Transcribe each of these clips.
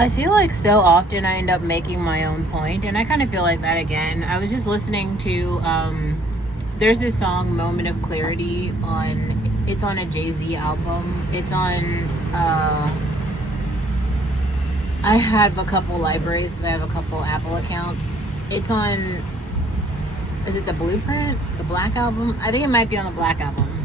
I feel like so often I end up making my own point, and I kind of feel like that again. I was just listening to there's this song "Moment of Clarity" on it's on a Jay-Z album. It's on I have a couple libraries because I have a couple Apple accounts. It's on, is it the Blueprint, the Black album? I think it might be on the Black album.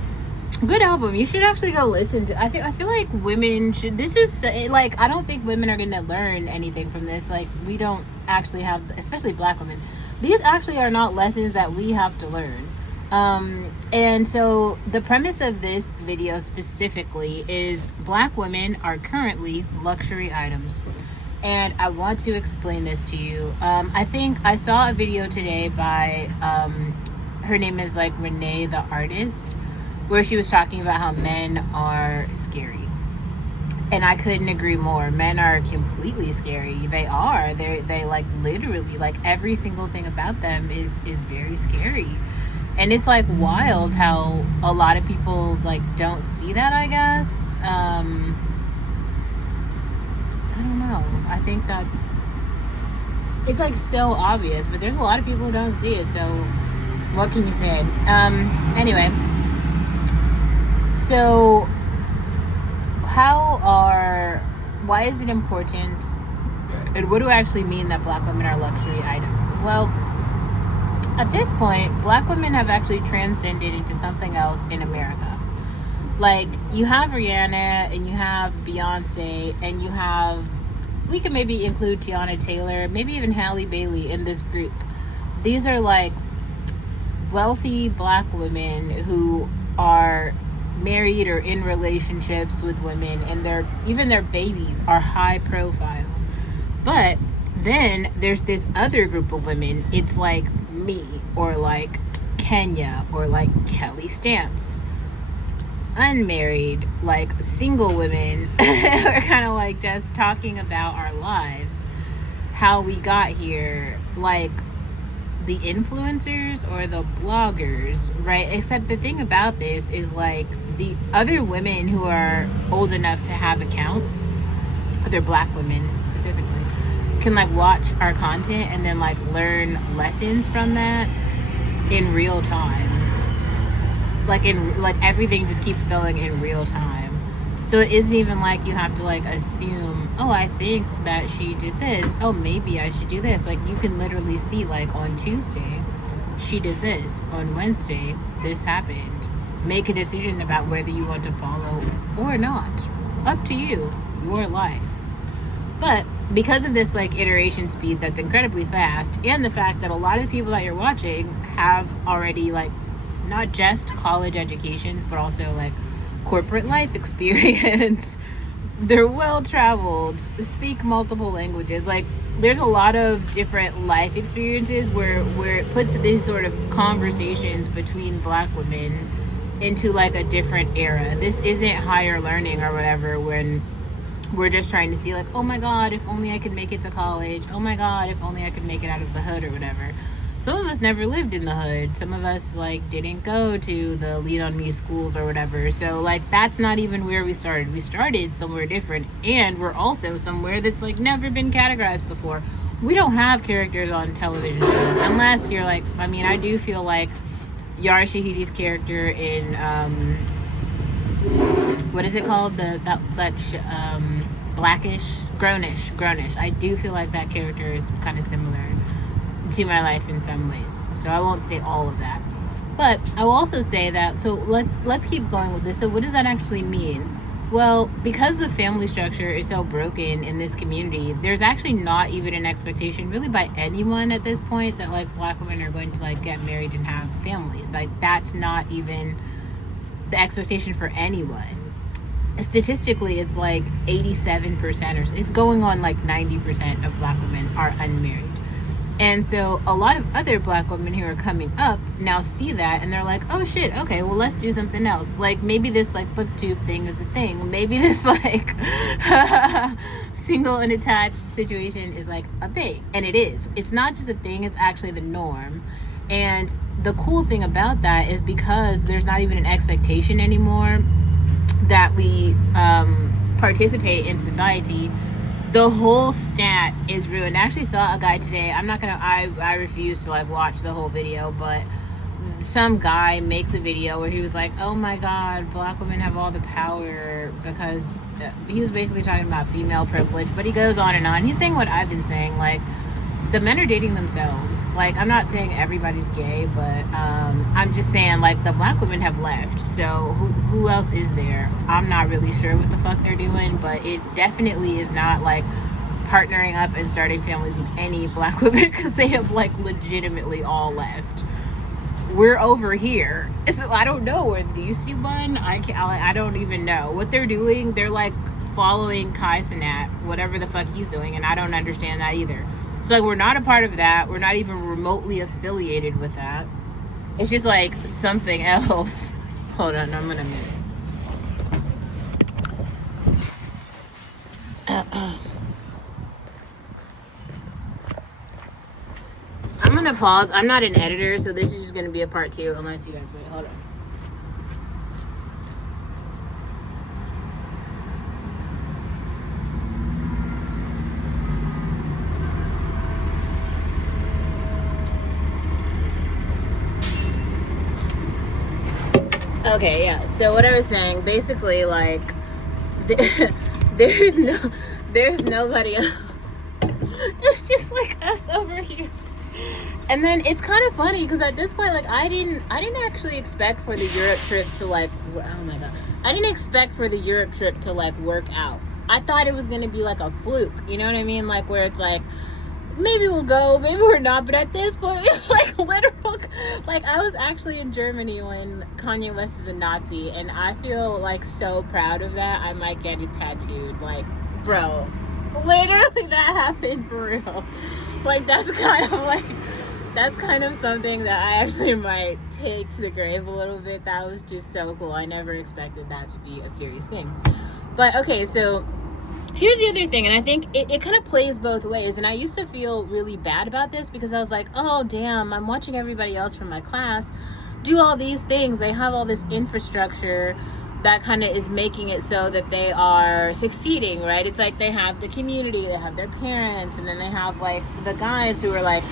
Good album. You should actually go listen to. I feel like women should. This is like, I don't think women are gonna learn anything from this. Like, we don't actually have, especially Black women. These actually are not lessons that we have to learn. And so the premise of this video specifically is Black women are currently luxury items. And I want to explain this to you. I think I saw a video today by, her name is like Renee the Artist, where she was talking about how men are scary. And I couldn't agree more. Men are completely scary. They are. They like literally, like every single thing about them is very scary. And it's like wild how a lot of people like don't see that, I guess. I don't know. I think it's like so obvious, but there's a lot of people who don't see it. So what can you say? Anyway, so why is it important, and what do I actually mean that Black women are luxury items? Well, at this point, Black women have actually transcended into something else in America. Like, you have Rihanna, and you have Beyonce, and you have, we can maybe include Tiana Taylor, maybe even Halle Bailey in this group. These are like wealthy Black women who are married or in relationships with women, and even their babies are high profile. But then there's this other group of women. It's like me, or like Kenya, or like Kelly Stamps, unmarried, like single women. We're kind of like just talking about our lives, how we got here, like the influencers or the bloggers, right? Except the thing about this is like the other women who are old enough to have accounts, other Black women specifically, can like watch our content and then like learn lessons from that in real time. Like everything just keeps going in real time. So it isn't even like you have to like assume, oh, I think that she did this, oh, maybe I should do this. Like, you can literally see, like, on Tuesday she did this, on Wednesday this happened. Make a decision about whether you want to follow or not. Up to you, your life. But because of this like iteration speed that's incredibly fast, and the fact that a lot of the people that you're watching have already like not just college educations, but also like corporate life experience, they're well traveled, speak multiple languages, like there's a lot of different life experiences where it puts these sort of conversations between Black women into like a different era. This isn't higher learning or whatever, when we're just trying to see like, oh my god, if only I could make it to college, oh my god, if only I could make it out of the hood or whatever. Some of us never lived in the hood. Some of us like didn't go to the Lead on Me schools or whatever. So like that's not even where we started. We started somewhere different, and we're also somewhere that's like never been categorized before. We don't have characters on television shows unless you're like, I mean, I do feel like Yara Shahidi's character in what is it called, Blackish, Grownish. I do feel like that character is kind of similar to my life in some ways. So I won't say all of that, but I will also say that, so let's keep going with this. So what does that actually mean? Well, because the family structure is so broken in this community, there's actually not even an expectation really by anyone at this point that like Black women are going to like get married and have families. Like, that's not even the expectation for anyone. Statistically, it's like 87% or it's going on like 90% of Black women are unmarried. And so a lot of other Black women who are coming up now see that, and they're like, oh shit, okay, well, let's do something else. Like, maybe this like booktube thing is a thing. Maybe this like single and attached situation is like a thing. And it is. It's not just a thing, it's actually the norm. And the cool thing about that is because there's not even an expectation anymore that we participate in society, the whole stat is ruined. I actually saw a guy today. I refuse to like watch the whole video, but some guy makes a video where he was like, oh my god, black women have all the power, because he was basically talking about female privilege, but he goes on and on. He's saying what I've been saying, like, the men are dating themselves. Like, I'm not saying everybody's gay, but I'm just saying, like, the black women have left, so who else is there? I'm not really sure what the fuck they're doing, but it definitely is not like partnering up and starting families with any black women, because they have like legitimately all left. We're over here, so I don't know. Do you see one? I don't even know what they're doing. They're like following Kai Cenat, whatever the fuck he's doing, and I don't understand that either. So like, we're not a part of that. We're not even remotely affiliated with that. It's just like something else. Hold on, I'm gonna mute. I'm gonna pause. I'm not an editor, so this is just gonna be a part 2, unless you guys wait. Hold on. Okay, yeah. So what I was saying, basically, like, there's nobody else. It's just like us over here. And then it's kind of funny because at this point, like, I didn't actually expect for the Europe trip to like, oh my god, I didn't expect for the Europe trip to like work out. I thought it was gonna be like a fluke, you know what I mean? Like, where it's like, maybe we'll go, maybe we're not. But at this point, like, literal, like, I was actually in Germany when Kanye West is a Nazi, and I feel like so proud of that. I might get it tattooed. Like, bro, literally that happened for real. Like, that's kind of something that I actually might take to the grave a little bit. That was just so cool. I never expected that to be a serious thing. But okay, so here's the other thing, and I think it kind of plays both ways. And I used to feel really bad about this because I was like, oh damn, I'm watching everybody else from my class do all these things. They have all this infrastructure that kind of is making it so that they are succeeding, right? It's like they have the community, they have their parents, and then they have like the guys who are like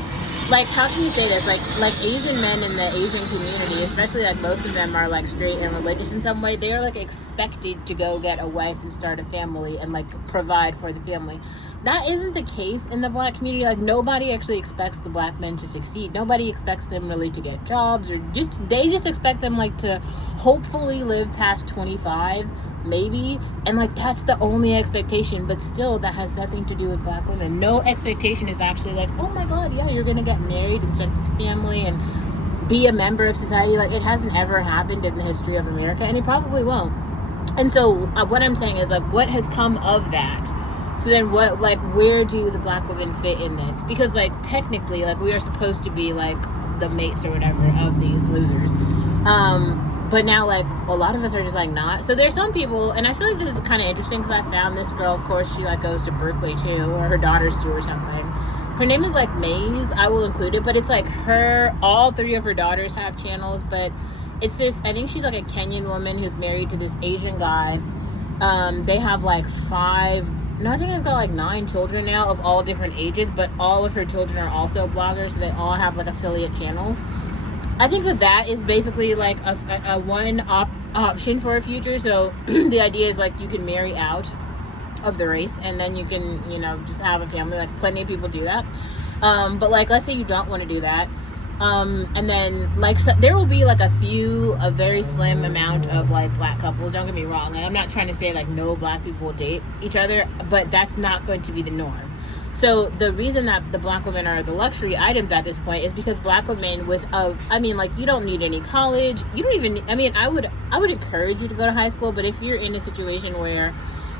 how can you say this? Like Asian men in the Asian community, especially like most of them are like straight and religious in some way, they are like expected to go get a wife and start a family and like provide for the family. That isn't the case in the black community. Like, nobody actually expects the black men to succeed. Nobody expects them really to get jobs, or they just expect them like to hopefully live past 25, maybe, and like that's the only expectation. But still, that has nothing to do with black women. No expectation is actually like, oh my god, yeah, you're gonna get married and start this family and be a member of society. Like, it hasn't ever happened in the history of America, and it probably won't. And so what I'm saying is, like, what has come of that? So then what, like, where do the black women fit in this? Because, like, technically, like, we are supposed to be, like, the mates or whatever of these losers. But now, like, a lot of us are just, like, not. So there's some people, and I feel like this is kind of interesting because I found this girl, of course, she, like, goes to Berkeley, too, or her daughters do or something. Her name is, like, Maze. I will include it, but it's, like, all 3 of her daughters have channels, but it's this, I think she's, like, a Kenyan woman who's married to this Asian guy. They have, like, I think I've got like 9 children now of all different ages, but all of her children are also bloggers, so they all have like affiliate channels. I think that is basically like a one option for a future. So the idea is like you can marry out of the race and then you can, you know, just have a family. Like, plenty of people do that. But like, let's say you don't want to do that. And then like, so there will be like a very slim amount of like black couples. Don't get me wrong. Like, I'm not trying to say like no black people will date each other, but that's not going to be the norm. So the reason that the black women are the luxury items at this point is because black women like, you don't need any college. You don't even, I would encourage you to go to high school, but if you're in a situation where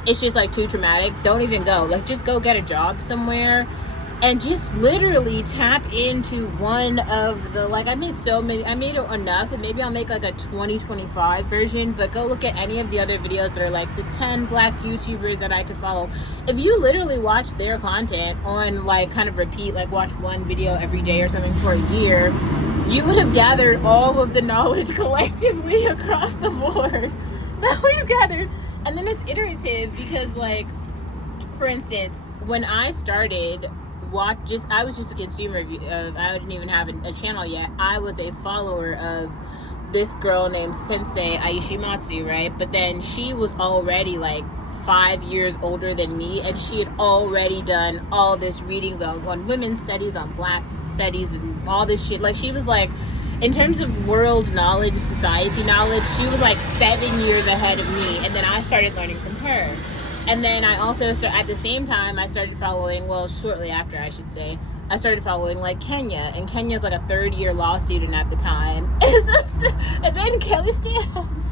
it's just like too traumatic, don't even go. Like, just go get a job somewhere and just literally tap into one of the, like, I made enough, and maybe I'll make like a 2025 version, but go look at any of the other videos that are like the 10 black YouTubers that I could follow. If you literally watch their content on like kind of repeat, like watch one video every day or something for a year, you would have gathered all of the knowledge collectively across the board. That you gathered. And then it's iterative because, like, for instance, when I started I was just a consumer of, I didn't even have a channel yet. I was a follower of this girl named Sensei Aishi Matsu, right? But then she was already like 5 years older than me, and she had already done all this readings on women's studies, on black studies, and all this shit. Like, she was like, in terms of world knowledge, society knowledge, she was like 7 years ahead of me. And then I started learning from her. And then I also at the same time, I started following, well, shortly after, I should say, I started following like Kenya, and Kenya's like a 3rd-year law student at the time. And then Kelly Stamps.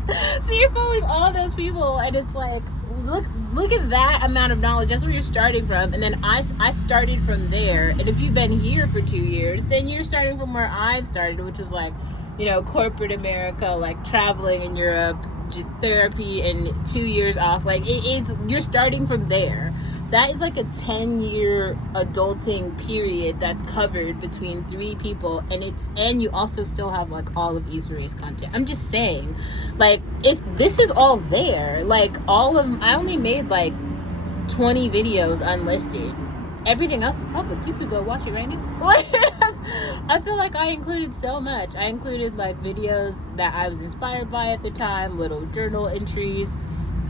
So you're following all those people, and it's like, look at that amount of knowledge. That's where you're starting from. And then I started from there. And if you've been here for 2 years, then you're starting from where I've started, which was like, you know, corporate America, like traveling in Europe, just therapy, and 2 years off. Like, you're starting from there. That is like a 10-year adulting period that's covered between 3 people, and you also still have like all of Issa Rae's content. I'm just saying, like, if this is all there, like I only made like 20 videos unlisted. Everything else is public. You could go watch it right now. I feel like I included so much. I included like videos that I was inspired by at the time, little journal entries.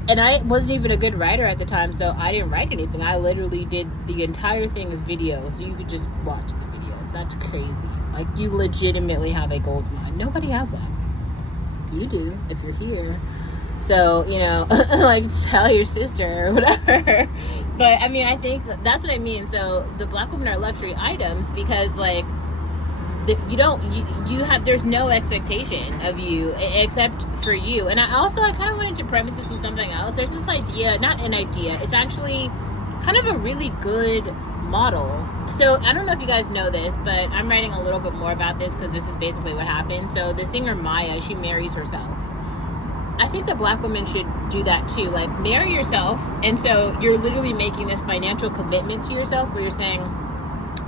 And I wasn't even a good writer at the time, so I didn't write anything. I literally did the entire thing as videos, so you could just watch the videos. That's crazy. Like, you legitimately have a gold mine. Nobody has that. You do, if you're here. So, you know, like, tell your sister or whatever. But, I mean, I think that's what I mean. So, the black women are luxury items because, like, there's no expectation of you except for you. And I kind of wanted to premise this with something else. There's this idea, not an idea, it's actually kind of a really good model. So I don't know if you guys know this, but I'm writing a little bit more about this because this is basically what happened. So the singer Maya, she marries herself. I think that black women should do that too. Like, marry yourself, and so you're literally making this financial commitment to yourself where you're saying,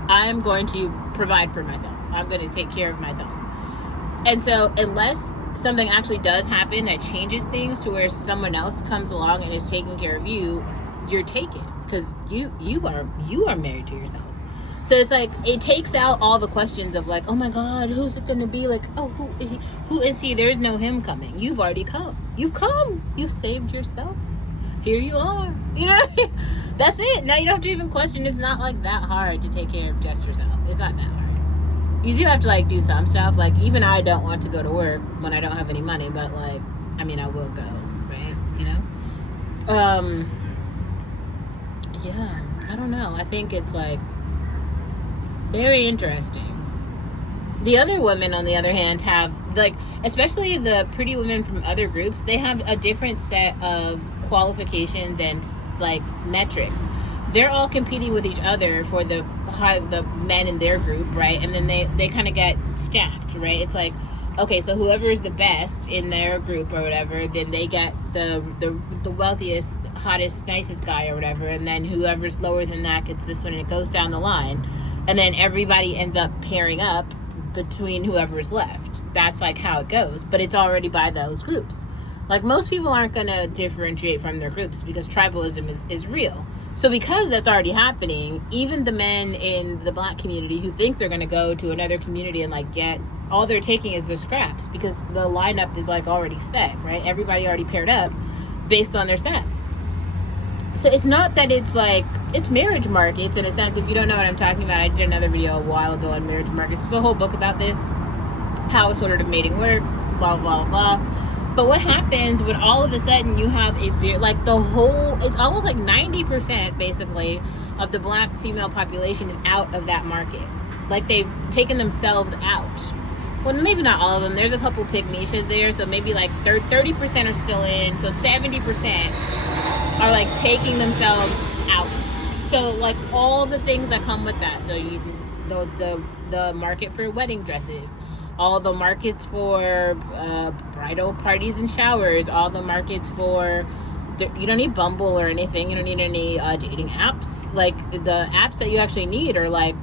I'm going to provide for myself. I'm going to take care of myself. And so unless something actually does happen that changes things to where someone else comes along and is taking care of you, you're taken, because you are married to yourself. So it's like, it takes out all the questions of like, oh my God, who's it going to be? Like, oh, who is he? There's no him coming. You've already come. You've come. You've saved yourself. Here you are. You know what I mean? That's it. Now you don't have to even question. It's not like that hard to take care of just yourself. It's not that hard. You do have to like do some stuff. Like, even I don't want to go to work when I don't have any money, but like, I mean, I will go, right? You know? Yeah, I don't know. I think it's like very interesting. The other women, on the other hand, have, like, especially the pretty women from other groups, they have a different set of qualifications and like metrics. They're all competing with each other for the men in their group, right? And then they kind of get stacked, right? It's like, okay, so whoever is the best in their group or whatever, then they get the wealthiest, hottest, nicest guy or whatever, and then whoever's lower than that gets this one, and it goes down the line. And then everybody ends up pairing up between whoever is left. That's like how it goes, but it's already by those groups. Like, most people aren't going to differentiate from their groups because tribalism is real. So because that's already happening, even the men in the black community who think they're going to go to another community and like get, all they're taking is the scraps because the lineup is like already set, right? Everybody already paired up based on their stats. So it's not that it's like, it's marriage markets in a sense. If you don't know what I'm talking about, I did another video a while ago on marriage markets. There's a whole book about this, how sort of mating works, blah, blah, blah. But what happens when all of a sudden you have like the whole, it's almost like 90% basically of the black female population is out of that market. Like, they've taken themselves out. Well, maybe not all of them. There's a couple pick niches there. So maybe like 30% are still in. So 70% are like taking themselves out. So like all the things that come with that. So the market for wedding dresses, all the markets for bridal parties and showers, all the markets for, you don't need Bumble or anything. You don't need any dating apps. Like, the apps that you actually need are like,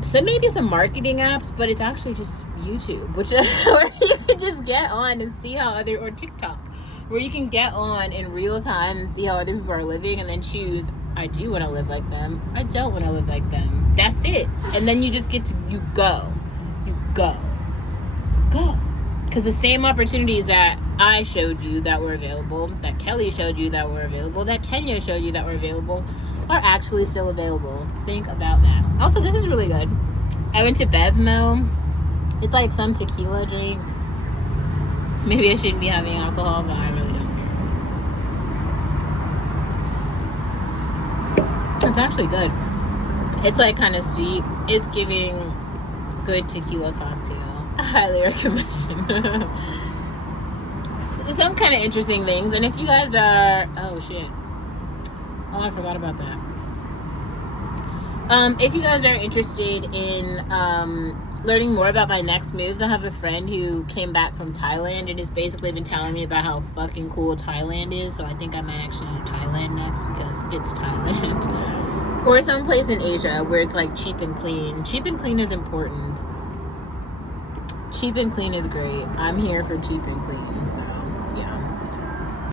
so maybe some marketing apps, but it's actually just YouTube, which where you can just get on and see how or TikTok, where you can get on in real time and see how other people are living and then choose, I do want to live like them. I don't want to live like them. That's it. And then you just get to, you go. Because the same opportunities that I showed you that were available, that Kelly showed you that were available, that Kenya showed you that were available, are actually still available. Think about that. Also, this is really good. I went to Bevmo. It's like some tequila drink. Maybe I shouldn't be having alcohol, but I really don't care. It's actually good. It's like kind of sweet. It's giving good tequila cocktail. I highly recommend. Some kind of interesting things. And if you guys are, oh shit, oh, I forgot about that. If you guys are interested in learning more about my next moves, I have a friend who came back from Thailand and has basically been telling me about how fucking cool Thailand is. So I think I might actually do Thailand next because it's Thailand. Or someplace in Asia where it's like cheap and clean. Cheap and clean is important. Cheap and clean is great. I'm here for cheap and clean. So